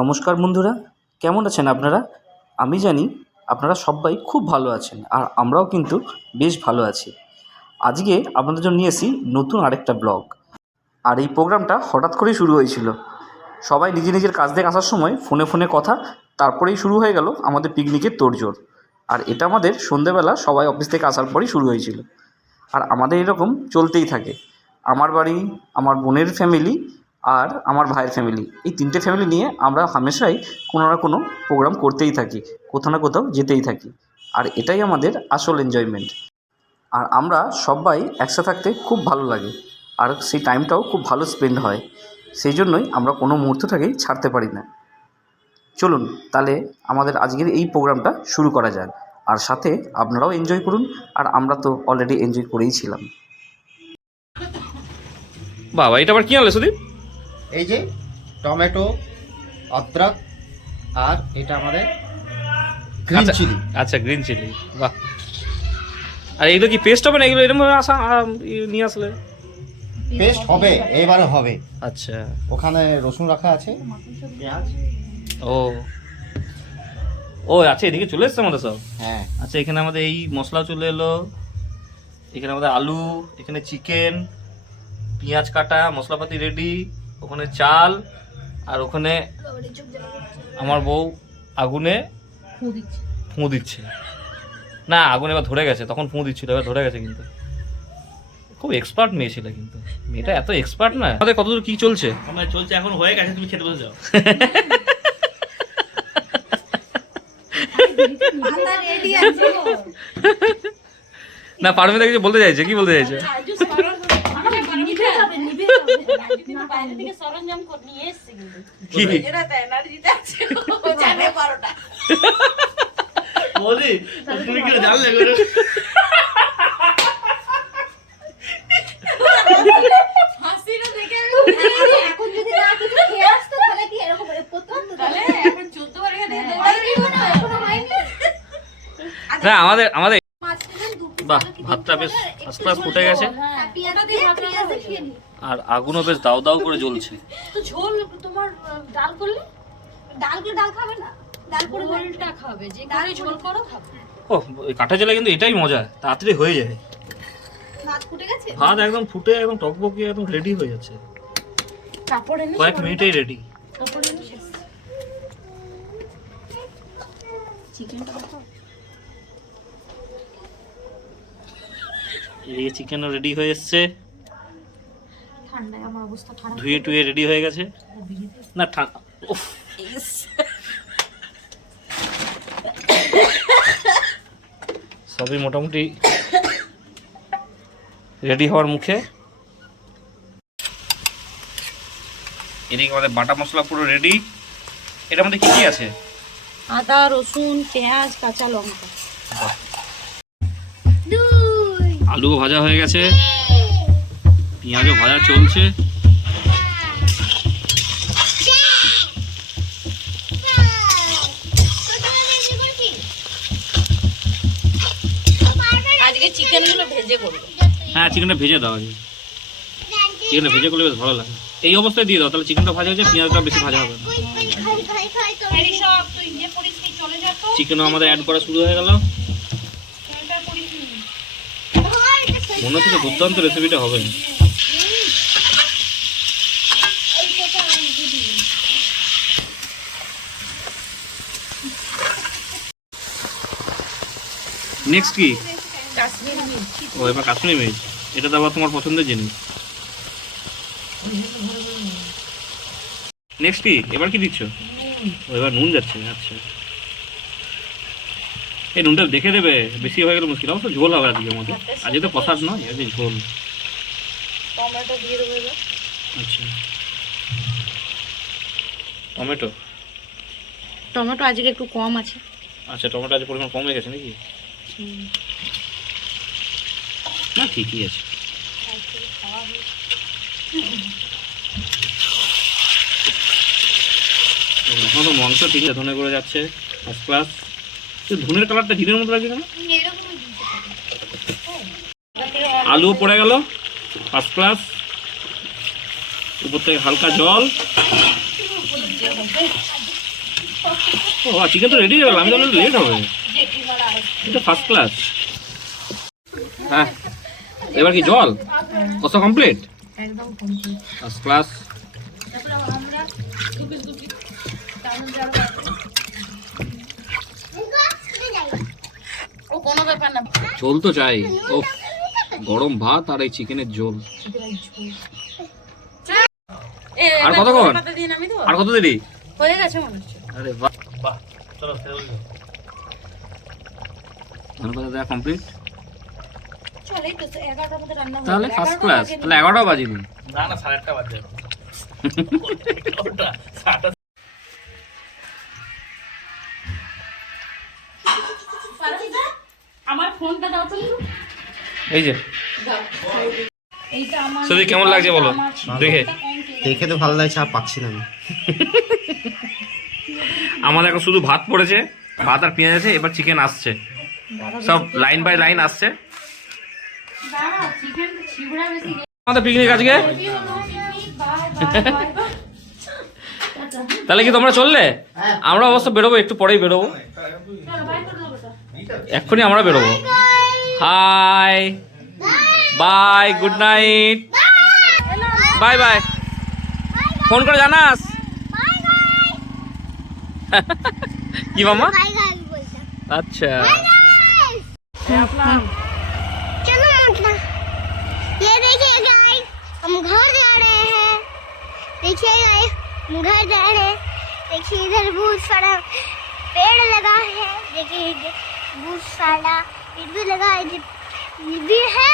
নমস্কার বন্ধুরা, কেমন আছেন আপনারা? আমি জানি আপনারা সবাই খুব ভালো আছেন, আর আমরাও কিন্তু বেশ ভালো আছি। আজকে আপনাদের জন্য নিয়ে এসেছি নতুন আরেকটা ব্লগ। আর এই প্রোগ্রামটা হঠাৎ করেই শুরু হয়েছিল। সবাই নিজের কাজ থেকে আসার সময় ফোনে ফোনে কথা, তারপরেই শুরু হয়ে গেল আমাদের পিকনিকের তোড়জোড়। আর এটা আমাদের সন্ধেবেলা সবাই অফিস থেকে আসার পরেই শুরু হয়েছিল। আর আমাদের এরকম চলতেই থাকে। আমার বাড়ি, আমার বোনের ফ্যামিলি আর আমার ভাইয়ের ফ্যামিলি, এই তিনটে ফ্যামিলি নিয়ে আমরা হামেশাই কোনো না কোনো প্রোগ্রাম করতেই থাকি, কোথাও না কোথাও যেতেই থাকি। আর এটাই আমাদের আসল এনজয়মেন্ট। আর আমরা সবাই একসাথে থাকতে খুব ভালো লাগে, আর সেই টাইমটাও খুব ভালো স্পেন্ড হয়। সেই জন্যই আমরা কোনো মুহূর্তটাকেই ছাড়তে পারি না। চলুন তাহলে আমাদের আজকের এই প্রোগ্রামটা শুরু করা যাক। আর সাথে আপনারাও এনজয় করুন, আর আমরা তো অলরেডি এনজয় করেই ছিলাম। বাবা, এটা আবার কি আনলে সুদীপ? এই যে টমেটো, অদ্রক, আর এটা আমাদের গ্রিন চিলি। আচ্ছা, গ্রিন চিলি, বাহ। আর এগুলো কি পেস্ট হবে না? এগুলো এরকম আসা নিয়ে আসলে পেস্ট হবে, এবারে হবে। আচ্ছা, ওখানে রসুন রাখা আছে, পেঁয়াজ। ও ও আচ্ছা, এদিকে চলে এসছে আমাদের সব। হ্যাঁ, আচ্ছা, এখানে আমাদের এই মশলাও চলে এলো, এখানে আমাদের আলু, এখানে চিকেন, পেঁয়াজ কাটা, মশলাপাতি রেডি, ওখানে চাল, আর ওখানে আমার বউ আগুনে ফুঁ দিচ্ছে। না, আগুন এবার ধরে গেছে, তখন ফুঁ দিচ্ছিল, এবার ধরে গেছে। কিন্তু খুব এক্সপার্ট মেয়ে ছিল, কিন্তু মেয়েটা এত এক্সপার্ট না। আমাদের কতদূর কি চলছে? আমার চলছে, এখন হয়ে গেছে, তুমি খেতে বসে যাও। না, পারমিতা কিছু বলতে চাইছে, কি বলতে চাইছে? বলি তুমি কি জানলে? না, আমাদের আমাদের বাহ, ভাতটা বেশ ফার্স্ট ক্লাস ফুটে গেছে, আর আগুনও বেশ দাউ দাউ করে জ্বলছে। তো ঝোল তোমার ডাল করলে, ডাল খাবে না, ডাল করে ঝোলটা খাবে, যে কারে ঝোল করো খাবে। ও, ওই কাঠা জ্বালা কিন্তু এটাই মজা, তাড়াতাড়ি হয়ে যায়। ভাত ফুটে গেছে, ভাত একদম ফুটে একদম টকবকিয়ে একদম রেডি হয়ে যাচ্ছে, কাপড় এনে কয়েক মিনিটেই রেডি। কাপড় এনে শেষ। চিকেনটা দেখো, এদিকে চিকেনও রেডি হয়ে এসছে, ঠান্ডায় আমার অবস্থা খারাপ। ধুয়ে টুয়ে রেডি হয়ে গেছে। না ঠান্ডা, উফ, সবই মোটামুটি রেডি হওয়ার মুখে। এদিকে আমাদের বাটা মশলা পুরো রেডি। এটার মধ্যে কি কি আছে? আদা, রসুন, পেঁয়াজ, কাঁচা লঙ্কা। আলুও ভাজা হয়ে গেছে, পেঁয়াজও ভাজা চলছে। আজকে চিকেনগুলো ভেজে করব। হ্যাঁ, চিকেনটা ভেজে দাও আগে। চিকেনটা ভেজে করলে বেশ ভালো লাগে। এই অবস্থায় দিয়ে দাও, তাহলে চিকেনটা ভাজা হয়ে যায়, পেঁয়াজটা বেশি ভাজা হবে না। চিকেনও আমাদের অ্যাড করা শুরু হয়ে গেল। মনে হচ্ছে দুর্দান্ত রেসিপিটা হবে। নেক্সট কি? ও, এবার কাশ্মীরি মির্চ। এটা তো আবার তোমার পছন্দের জিনিস। নেক্সট কি? এবার কি দিচ্ছ? ও, এবার নুন যাচ্ছে। আচ্ছা, এই নুনটা দেখে দেবে, বেশি হয়ে গেলে মুশকিল। অবশ্য ঝোল হবে আজকে আমাদের, আজকে তো কষার নয়, আজকে ঝোল। টমেটো দিয়ে দেবো এবার। আচ্ছা, টমেটো। টমেটো আজকে একটু কম আছে। আচ্ছা, টমেটো আজ পরিমাণ কম হয়ে গেছে নাকি? না, ঠিকই আছে। এখন তো মাংস ঠিক আছে, ধনে করে যাচ্ছে ফার্স্ট ক্লাস। ধনের কালারটা হিরের মতো লাগছে কেন? আলুও পড়ে গেল ফার্স্ট ক্লাস, উপর থেকে হালকা জল। ও চিকেন তো রেডি হয়ে গেল, আমি তো লেট হবে, এটা ফার্স্ট ক্লাস। হ্যাঁ এবার কি জল কষা কমপ্লিট, একদম কমপ্লিট। First class. তারপরে আমরা দুপিস দুপিস তার মধ্যে আরো ও কোনো ব্যাপার না। ঝোল তো চাই, ও গরম ভাত আর এই চিকেনের ঝোল। আর কতক্ষণ? আর কত দেরি? হয়ে গেছে মনে হচ্ছে। আরে বাহ, বাহ চলো খেতে বসে যাও। ধন্যবাদ দাদা, কমপ্লিট। চল এই তো 11টার মধ্যে রান্না হয়ে তাহলে গেল। ফার্স্ট 11টা ক্লাস, বাজেনি। তাহলে 11টাও বাজিনি। না না 8:30 বাজে। ওটা 7টা। আমার ফোনটা দাও তো। এই যে এইটা আমার সুদীপ কেমন লাগছে বলো দেখে? দেখে তো ভালো লাগছে, আর পাচ্ছি না আমি। আমার এখন শুধু ভাত পড়েছে, ভাত আর পেঁয়াজ আছে, এবার চিকেন আসছে, সব লাইন বাই লাইন আসছে। দাঁড়া চিকেন ছিবড়া বেশি আমাদের পিকনিক আজকে, রেডি হলো পিকনিক। Bye bye bye. তাহলে কি তোমরা চললে? আমরা অবশ্য বেরোবো, একটু পরেই বেরোবো, চলো বাই করে দাও বেটা। এক্ষুনি আমরা বেরোবো। High by, good night, bye bye. Phone করে জানাস কি মামা? আচ্ছা चलो मतलब ये देखिए गाइस, हम घर जा रहे हैं। देखिए गाइस, हम घर जा रहे हैं। देखिए इधर बहुत सारा पेड़ लगा है। देखिए इधर बहुत सारा पेड़ भी लगा है, ये भी है।